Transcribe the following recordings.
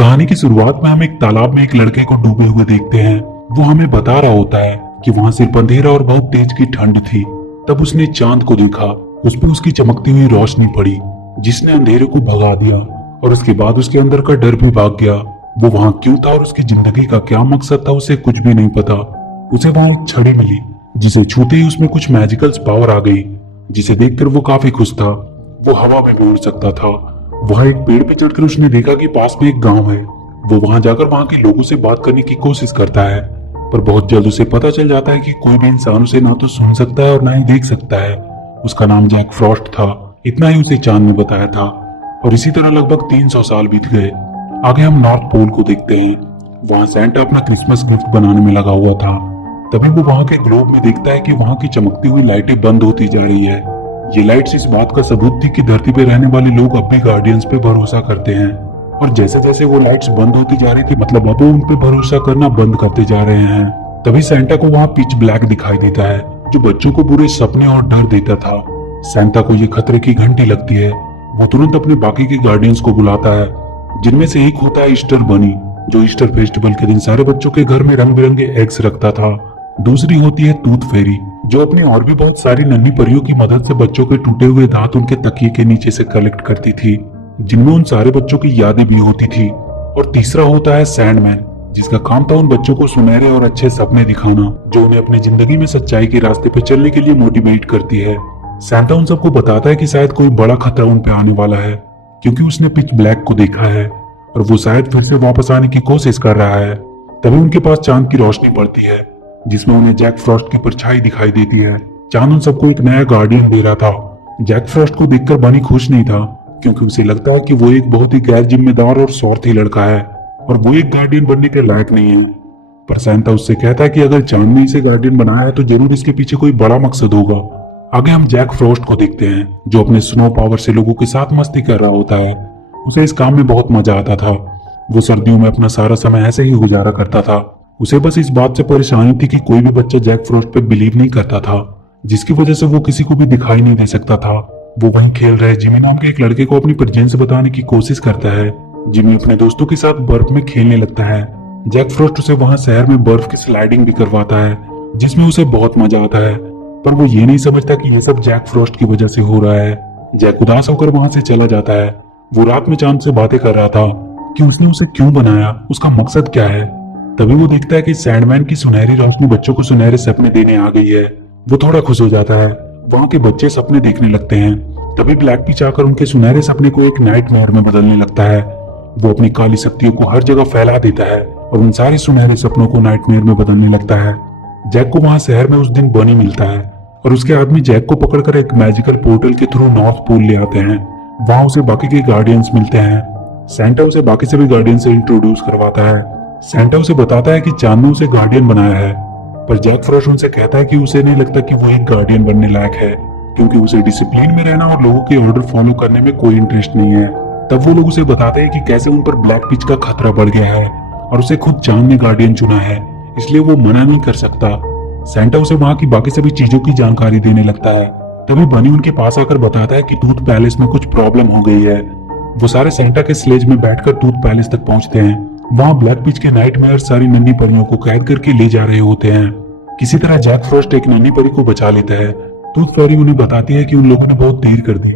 कहानी की शुरुआत में हम एक तालाब में एक लड़के को डूबे हुए देखते हैं। वो हमें बता रहा होता है कि वहां सिर्फ अंधेरा और बहुत तेज की ठंड थी। तब उसने चांद को देखा, उस पर उसकी चमकती हुई रोशनी पड़ी जिसने अंधेरे को भगा दिया और उसके बाद उसके अंदर का डर भी भाग गया। वो वहां क्यों था और उसकी जिंदगी का क्या मकसद था उसे कुछ भी नहीं पता। उसे वहां एक छड़ी मिली जिसे छूते ही उसमें कुछ मैजिकल पावर आ गई, जिसे देखकर वो काफी खुश था। वो हवा में भी उड़ सकता था। वहां एक पेड़ पे चढ़कर उसने देखा कि पास में एक गांव है। वो वहां जाकर वहां के लोगों से बात करने की कोशिश करता है, पर बहुत जल्द उसे पता चल जाता है कि कोई भी इंसान उसे ना तो सुन सकता है और ना ही देख सकता है। उसका नाम जैक फ्रॉस्ट था, इतना ही उसे चांद ने बताया था। और इसी तरह लगभग 300 साल बीत गए। आगे हम नॉर्थ पोल को देखते हैं। वहां सैंटा अपना क्रिसमस गिफ्ट बनाने में लगा हुआ था। तभी वो वहां के ग्लोब में देखता है कि वहां की चमकती हुई लाइटें बंद होती जा रही है। ये लाइट्स इस बात का सबूत थी कि धरती पे रहने वाले लोग अब भी गार्डियंस पे भरोसा करते हैं। और जैसे जैसे वो लाइट्स बंद होती जा रही थी, मतलब अब वो उन पे भरोसा करना बंद करते जा रहे हैं। तभी सैंटा को वहां पिच ब्लैक दिखाई देता है, जो बच्चों को बुरे सपने और डर देता था। सैंटा को ये खतरे की घंटी लगती है। वो तुरंत अपने बाकी के गार्डियंस को बुलाता है, जिनमें से एक होता है ईस्टर बनी, जो ईस्टर फेस्टिवल के दिन सारे बच्चों के घर में रंग बिरंगे एग्स रखता था। दूसरी होती है टूथ फेरी, जो अपनी और भी बहुत सारी नन्ही परियों की मदद से बच्चों के टूटे हुए दांत उनके तकिए के नीचे से कलेक्ट करती थी, जिनमें उन सारे बच्चों की यादें भी होती थी। और तीसरा होता है सैंडमैन, जिसका काम था उन बच्चों को सुनहरे और अच्छे सपने दिखाना, जो उन्हें अपनी जिंदगी में सच्चाई के रास्ते पर चलने के लिए मोटिवेट करती है। सैंटा उन सबको बताता है कि शायद कोई बड़ा खतरा उन पे आने वाला है, क्योंकि उसने पिच ब्लैक को देखा है और वो शायद फिर से वापस आने की कोशिश कर रहा है। तभी उनके पास चांद की रोशनी पड़ती है, जिसमें उन्हें जैक फ्रॉस्ट की परछाई दिखाई देती है। चांद उन सबको एक नया गार्डियन दे रहा था। जैक फ्रॉस्ट को देखकर बनी खुश नहीं था, क्योंकि उसे लगता है कि वो एक बहुत ही गैर जिम्मेदार और स्वार्थी लड़का है और वो एक गार्डियन बनने के लायक नहीं है। पर सैंटा उससे कहता है कि अगर चांद ने इसे गार्डियन बनाया है तो जरूर इसके पीछे कोई बड़ा मकसद होगा। आगे हम जैक फ्रॉस्ट को देखते हैं, जो अपने स्नो पावर से लोगों के साथ मस्ती कर रहा होता है। उसे इस काम में बहुत मजा आता था। वो सर्दियों में अपना सारा समय ऐसे ही गुजारा करता था। उसे बस इस बात से परेशानी थी कि कोई भी बच्चा जैक फ्रॉस्ट पे बिलीव नहीं करता था, जिसकी वजह से वो किसी को भी दिखाई नहीं दे सकता था। वो वहीं खेल रहे जिमी नाम के एक लड़के को अपनी प्रेजेंस बताने की कोशिश करता है। जिमी अपने दोस्तों के साथ बर्फ में खेलने लगता है। जैक फ्रॉस्ट उसे वहां शहर में बर्फ की स्लाइडिंग भी करवाता है, जिसमें उसे बहुत मजा आता है। पर वो ये नहीं समझता कि ये सब जैक फ्रॉस्ट की वजह से हो रहा है। जैक उदास होकर वहां से चला जाता है। वो रात में चांद से बातें कर रहा था कि उसने उसे क्यों बनाया, उसका मकसद क्या है। तभी वो देखता है कि सैंडमैन की सुनहरी रोशनी बच्चों को सुनहरे सपने देने आ गई है। वो थोड़ा खुश हो जाता है। वहां के बच्चे सपने देखने लगते हैं। तभी ब्लैक पिच आकर उनके सुनहरे सपने को एक नाइटमेयर में बदलने लगता है। वो अपनी काली शक्तियों को हर जगह फैला देता है और उन सारे सुनहरे सपनों को नाइटमेयर में बदलने लगता है। जैक को वहां शहर में उस दिन बनी मिलता है और उसके आदमी जैक को पकड़कर एक मैजिकल पोर्टल के थ्रू नॉर्थ पोल ले आते हैं। वहां उसे बाकी के गार्डियंस मिलते हैं। सैंटा उसे बाकी सभी गार्डियन से इंट्रोड्यूस करवाता है। सैंटा उसे बताता है कि चांद ने उसे गार्डियन बनाया है, पर जैक फ्रॉस्ट उनसे कहता है कि उसे नहीं लगता कि वो एक गार्डियन बनने लायक है, क्योंकि उसे डिसिप्लिन में रहना और लोगों के ऑर्डर फॉलो करने में कोई इंटरेस्ट नहीं है। तब वो लोग उसे बताते हैं कि कैसे उन पर ब्लैक पिच का खतरा बढ़ गया है और उसे खुद चांद ने गार्डियन चुना है, इसलिए वो मना नहीं कर सकता। सैंटा उसे वहां की बाकी सभी चीजों की जानकारी देने लगता है। तभी बनी उनके पास आकर बताता है कि टूथ पैलेस में कुछ प्रॉब्लम हो गई है। वो सारे सैंटा के स्लेज में बैठकर टूथ पैलेस तक पहुंचते हैं। वहां ब्लैक पिच के नाइटमेयर सारी नन्ही परियों को कैद करके ले जा रहे होते हैं। किसी तरह जैक फ्रॉस्ट एक नन्ही परी को बचा लेता है। टूथ फेरी उन्हें बताती है कि उन लोगों ने बहुत देर कर दी।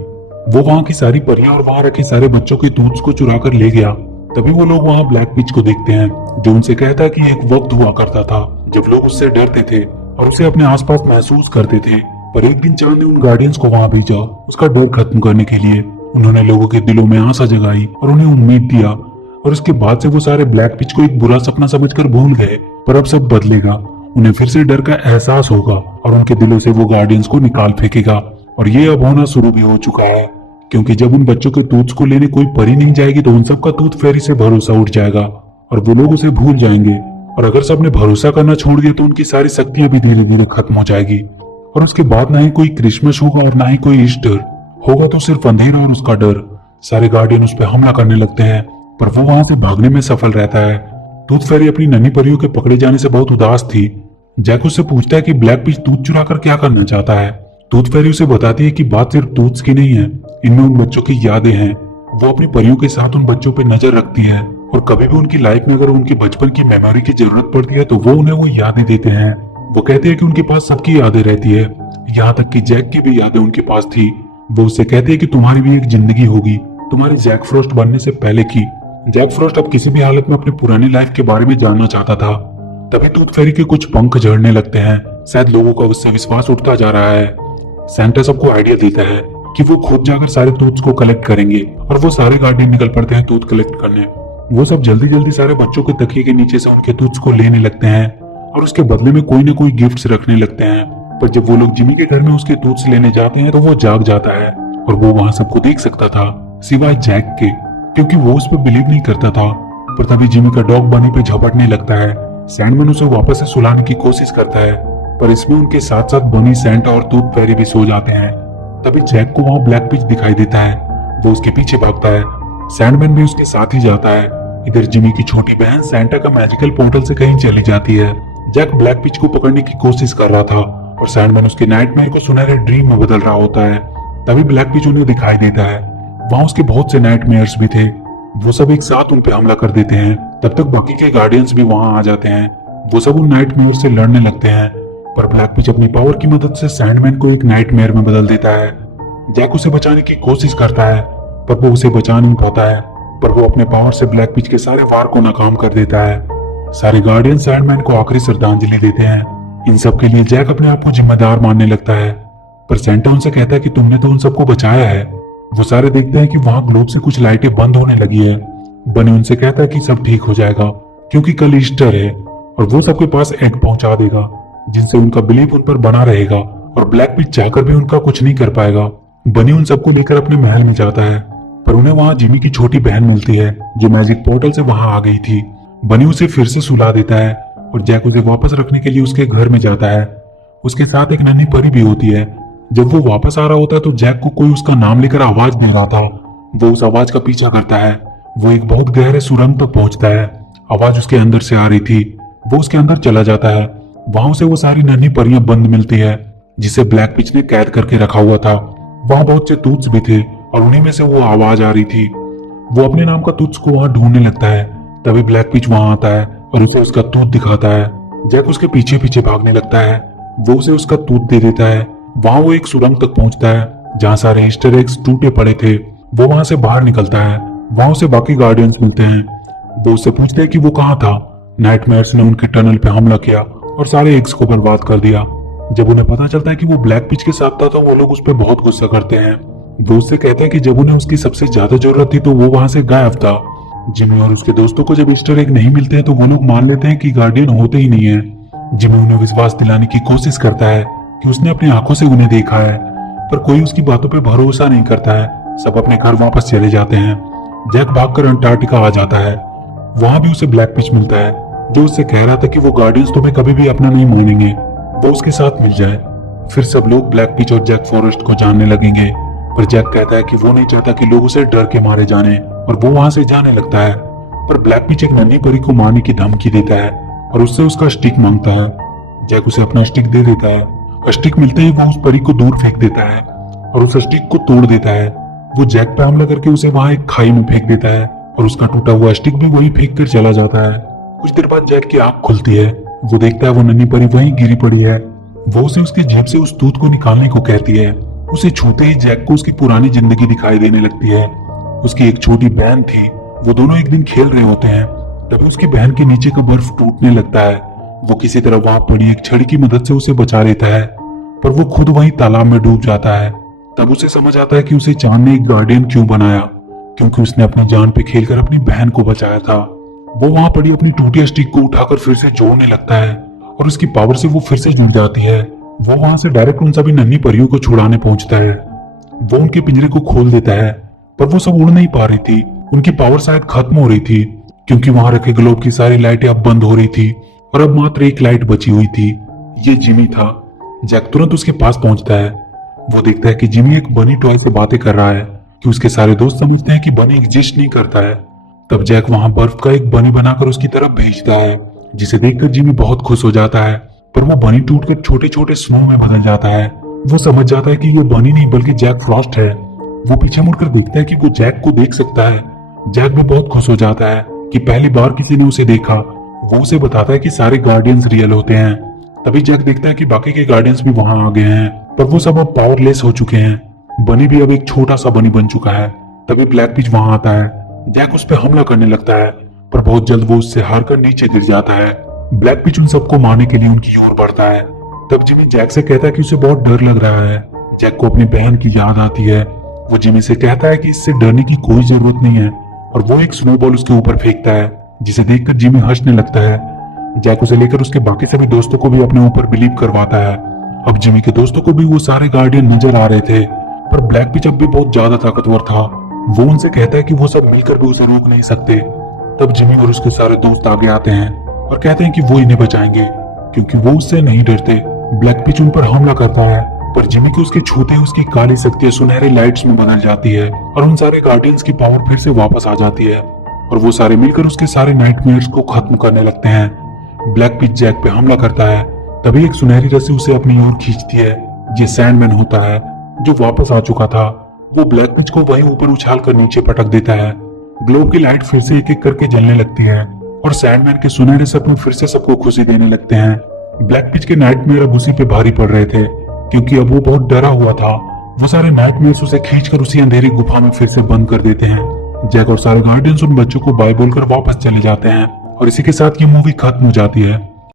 वो वहां की सारी परियां और वहां रखे सारे बच्चों के टूथ्स को चुरा कर ले गया। तभी वो लोग वहां ब्लैक पिच को देखते हैं, जो उनसे कहता है कि एक वक्त हुआ करता था जब लोग उससे डरते थे और उसे अपने आसपास महसूस करते थे। पर एक दिन चांद ने उन गार्डियंस को वहां भेजा उसका डर खत्म करने के लिए। उन्होंने लोगों के दिलों में आशा जगाई और उन्हें उम्मीद दिया, और उसके बाद से वो सारे ब्लैक पिच को एक बुरा सपना समझकर भूल गए। पर अब सब बदलेगा। उन्हें फिर से डर का एहसास होगा और उनके दिलों से वो गार्डियंस को निकाल फेंकेगा। और ये अब होना शुरू भी हो चुका है, क्योंकि जब उन बच्चों के टूथ्स को लेने कोई परी नहीं जाएगी तो उन सबका टूथ फेरी से भरोसा उठ जाएगा और वो लोग उसे भूल जाएंगे। और अगर सबने भरोसा करना छोड़ दिया तो उनकी सारी शक्तियां भी धीरे धीरे खत्म हो जाएगी। और उसके बाद ना ही कोई क्रिसमस होगा और ना ही कोई ईस्टर होगा, तो सिर्फ अंधेरा और उसका डर। सारे गार्डियन उस पर हमला करने लगते हैं, पर वो वहां से भागने में सफल रहता है। टूथ फेरी अपनी नन्ही परियों के पकड़े जाने से बहुत उदास थी। जैक उससे पूछता है कि ब्लैक पिच टूथ चुरा कर क्या करना चाहता है। टूथ फेरी उसे बताती है कि बात सिर्फ टूथ्स की नहीं है, इनमें उन बच्चों की यादें हैं। वो अपनी परियों के साथ उन बच्चों पर नजर रखती है और कभी भी उनकी लाइफ में अगर उनकी बचपन की मेमोरी की जरूरत पड़ती है तो वो उन्हें वो यादें देते हैं। वो कहते हैं कि उनके पास सबकी यादें रहती है, यहाँ तक कि जैक की भी यादें उनके पास थी। वो उससे कहते हैं कि तुम्हारी भी एक जिंदगी होगी, तुम्हारी जैक फ्रॉस्ट बनने से पहले की। जैक फ्रॉस्ट अब किसी भी हालत में अपनी पुरानी लाइफ के बारे में जानना चाहता था। तभी टूथ फेरी के कुछ पंख झड़ने लगते हैं। शायद लोगों का उससे विश्वास उठता जा रहा है। सैंटा सबको आइडिया देता है कि वो खुद जाकर सारे टूथ्स को कलेक्ट करेंगे और वो सारे गार्डियन निकल पड़ते हैं टूथ कलेक्ट करने। वो सब जल्दी जल्दी सारे बच्चों के तकिए के नीचे से उनके टूथ्स को लेने लगते हैं और उसके बदले में कोई ना कोई गिफ्ट्स रखने लगते हैं। पर जब वो लोग जिमी के घर में उसके टूथ्स लेने जाते हैं तो वो जाग जाता है और वो वहां सबको देख सकता था सिवाय जैक के, क्योंकि वो उस पर बिलीव नहीं करता था। पर तभी जिमी का डॉग बनी पे झपटने लगता है। सैंडमैन उसे वापस से सुलाने की कोशिश करता है, पर इसमें उनके साथ साथ बनी, सैंटा और टूथ फेरी भी सो जाते हैं। तभी जैक को वहां ब्लैक पिच दिखाई देता है। वो उसके पीछे भागता है। सैंडमैन भी उसके साथ ही जाता है। इधर जिमी की छोटी बहन सैंटा का मैजिकल पोर्टल से कहीं चली जाती है। जैक ब्लैक पिच को पकड़ने की कोशिश कर रहा था और सैंडमैन उसके नाइटमेयर को सुनहरे ड्रीम में बदल रहा होता है। तभी ब्लैक पिच उन्हें दिखाई देता है। वहां उसके बहुत से नाइटमेयर्स भी थे। वो सब एक साथ उन पे हमला कर देते हैं। तब तक बाकी के गार्डियंस भी वहां आ जाते हैं। वो सब उन नाइटमेयर से लड़ने लगते हैं, पर ब्लैक पिच अपनी पावर की मदद से सैंडमैन को एक नाइटमेयर में बदल देता है। जैक उसे बचाने की कोशिश करता है, पर वो उसे बचा नहीं पाता है। पर वो अपने पावर से ब्लैक पिच के सारे वार को नाकाम कर देता है। सारे गार्डियन सैंडमैन को आखिरी श्रद्धांजलि देते हैं। इन सब के लिए जैक अपने आप को जिम्मेदार मानने लगता है, पर सैंटा उनसे कहता है कि तुमने तो उन सबको बचाया है। वो सारे देखते हैं कि वहां ग्लोब से कुछ लाइटें बंद होने लगी है। बनी उनसे कहता है कि सब ठीक हो जाएगा क्योंकि कल ईस्टर है और वो सबके पास एग पहुंचा देगा जिनसे उनका बिलीव उन पर बना रहेगा और ब्लैक पिच चाहकर भी उनका कुछ नहीं कर पाएगा। बनी उन सबको लेकर अपने महल में जाता है, पर उन्हें वहां जिमी की छोटी बहन मिलती है जो मैजिक पोर्टल से वहां आ गई थी। बनी उसे फिर से सुला देता है और जैक उसे वापस रखने के लिए उसके घर में जाता है। उसके साथ एक नन्ही परी भी होती है। जब वो वापस आ रहा होता है तो जैक को कोई उसका नाम लेकर आवाज दे रहा था। वो उस आवाज का पीछा करता है। वो एक बहुत गहरे सुरंग तक पहुंचता है। आवाज उसके अंदर से आ रही थी। वो उसके अंदर चला जाता है। वहां उसे वो सारी नन्ही परियां बंद मिलती है जिसे ब्लैक पिच ने कैद करके रखा हुआ था। वहां बहुत से टूथ्स भी थे और उन्हीं में से वो आवाज आ रही थी। वो अपने नाम का टूथ्स को वहां ढूंढने लगता है। तभी ब्लैक पिच वहां आता है और उसे उसका टूथ दिखाता है। जैक उसके पीछे पीछे भागने लगता है। वो उसे उसका टूथ दे देता है। वहां वो एक सुरंग तक पहुंचता है जहां सारे ईस्टर एग्स टूटे पड़े थे। वो वहां से बाहर निकलता है। वहां उसे बाकी गार्डियंस मिलते हैं। वो उससे पूछते हैं कि वो कहाँ था। नाइटमेयर्स ने उनके टनल पे हमला किया और सारे एग्स को बर्बाद कर दिया। जब उन्हें पता चलता है कि वो ब्लैक पिच के साथ था तो वो लोग उस पर बहुत गुस्सा करते हैं। वो उससे कहते हैं कि जब उन्हें उसकी सबसे ज्यादा जरूरत थी तो वो वहां से गायब था। जिमी और उसके दोस्तों को जब ईस्टर एग नहीं मिलते हैं तो वो लोग मान लेते हैं कि गार्डियन होते ही नहीं है। जिमी उन्हें विश्वास दिलाने की कोशिश करता है कि उसने अपनी आंखों से उन्हें देखा है, पर कोई उसकी बातों पर भरोसा नहीं करता है। सब अपने घर वापस चले जाते हैं। जैक भागकर अंटार्कटिका आ जाता है। वहां भी उसे ब्लैक पिच मिलता है जो उससे कह रहा था कि वो गार्डियंस तुम्हें कभी भी अपना नहीं मानेंगे, वो उसके साथ मिल जाए। फिर सब लोग ब्लैक पिच और जैक फॉरेस्ट को जानने लगेंगे, पर जैक कहता है कि वो नहीं चाहता कि लोग उसे डर के मारे जाने और वो वहां से जाने लगता है। पर ब्लैक पिच एक नन्ही परी को मारने की धमकी देता है और उससे उसका स्टिक मांगता है। जैक उसे अपना स्टिक दे देता है। स्टिक मिलते ही वो उस परी को दूर फेंक देता है और उस स्टिक को तोड़ देता है। वो जैक पे हमला करके उसे वहां एक खाई में फेंक देता है और उसका टूटा हुआ स्टिक भी वही फेंक कर चला जाता है। कुछ देर बाद जैक की आंख खुलती है। वो देखता है वो नन्ही परी वहीं गिरी पड़ी है। वो उसे उसकी जेब से उस दूध को निकालने को कहती है। उसे छूते ही जैक को उसकी पुरानी जिंदगी दिखाई देने लगती है। उसकी एक छोटी बहन थी। वो दोनों एक दिन खेल रहे होते हैं, तभी उसकी बहन के नीचे का बर्फ टूटने लगता है। वो किसी तरह वहां पड़ी एक छड़ी की मदद से उसे बचा लेता है, पर वो खुद वहीं तालाब में डूब जाता है। तब उसे समझ आता है कि उसे चांद ने एक गार्डियन क्यों बनाया, क्योंकि उसने अपनी जान पे खेलकर अपनी बहन को बचाया था। वो वहां पड़ी अपनी टूटी स्टिक को उठाकर फिर से जोड़ने लगता है और उसकी पावर से वो फिर से जुड़ जाती है। वो वहां से डायरेक्ट उन सभी नन्ही परियों को छुड़ाने पहुंचता है। वो उनके पिंजरे को खोल देता है, पर वो सब उड़ नहीं पा रही थी। उनकी पावर शायद खत्म हो रही थी, क्योंकि वहां रखे ग्लोब की सारी लाइटें अब बंद हो रही थी और अब मात्र एक लाइट बची हुई थी। ये जिमी था। जैक तुरंत उसके पास पहुंचता है। वो देखता है कि जिमी एक बनी टॉय से बातें कर रहा है कि उसके सारे दोस्त समझते हैं कि बनी एग्जिस्ट नहीं करता है। तब जैक वहां बर्फ का एक बनी बनाकर उसकी तरफ भेजता है, जिसे देखकर जिमी बहुत खुश हो जाता है। पर वो बनी टूटकर छोटे छोटे स्नो में बदल जाता है। वो समझ जाता है कि ये बनी नहीं बल्कि जैक फ्रॉस्ट है। वो पीछे मुड़कर देखता है कि वो जैक को देख सकता है। जैक भी बहुत खुश हो जाता है कि पहली बार किसी ने उसे देखा। वो उसे बताता है कि सारे गार्डियंस रियल होते हैं। तभी जैक देखता है कि बाकी के गार्डियंस भी वहां आ गए हैं, पर वो सब अब पावरलेस हो चुके हैं। बनी भी अब एक छोटा सा बनी बन चुका है। तभी ब्लैक पिच वहां आता है। जैक उस पर हमला करने लगता है, पर बहुत जल्द वो उससे हारकर नीचे गिर जाता है। ब्लैक पिच उन सबको मारने के लिए उनकी ओर बढ़ता है। तब जिमी जैक से कहता है कि उसे बहुत डर लग रहा है। जैक को अपनी बहन की याद आती है। वो जिमी से कहता है कि इससे डरने की कोई जरूरत नहीं है, और वो एक स्नोबॉल उसके ऊपर फेंकता है, जिसे देखकर जिमी हंसने लगता है। जैक उसे लेकर उसके बाकी सभी दोस्तों को भी अपने ऊपर बिलीव करवाता है। अब जिमी के दोस्तों को भी वो सारे गार्डियन नजर आ रहे थे, पर ब्लैक पिच अब भी बहुत ज्यादा ताकतवर था। वो उनसे कहता है कि वो सब मिलकर भी उसे रोक नहीं सकते। तब जिमी और उसके सारे दोस्त आगे आते हैं और कहते हैं कि वो इन्हें बचाएंगे, क्योंकि वो उससे नहीं डरते। ब्लैक पिच उन पर हमला करता है, पर जिमी को उसके छूते ही उसकी काली शक्तियां सुनहरी लाइट्स में बदल जाती है और उन सारे गार्डियंस की पावर फिर से वापस आ जाती है, और वो सारे मिलकर उसके सारे नाइटमेयर्स को खत्म करने लगते हैं। ब्लैक पिच जैक पे हमला करता है। तभी एक सुनहरी रस्सी उसे अपनी ओर खींचती है। ये सैंडमैन होता है, जो वापस आ चुका था। वो ब्लैक पिच को वहीं ऊपर उछाल कर नीचे पटक देता है। ग्लोब की लाइट फिर से एक एक करके जलने लगती है, और सैंडमैन के सुनहरे सपने फिर से सबको खुशी देने लगते हैं। ब्लैक पिच के नाइटमेयर अब उसी पे भारी पड़ रहे थे, क्योंकि अब वो बहुत डरा हुआ था। वो सारे नाइटमेयर्स उसे खींचकर उसी अंधेरी गुफा में फिर से बंद कर देते हैं। जैक और सारे गार्डियंस उन बच्चों को बाय बोलकर वापस चले जाते हैं, और इसी के साथ ये मूवी खत्म हो जाती है।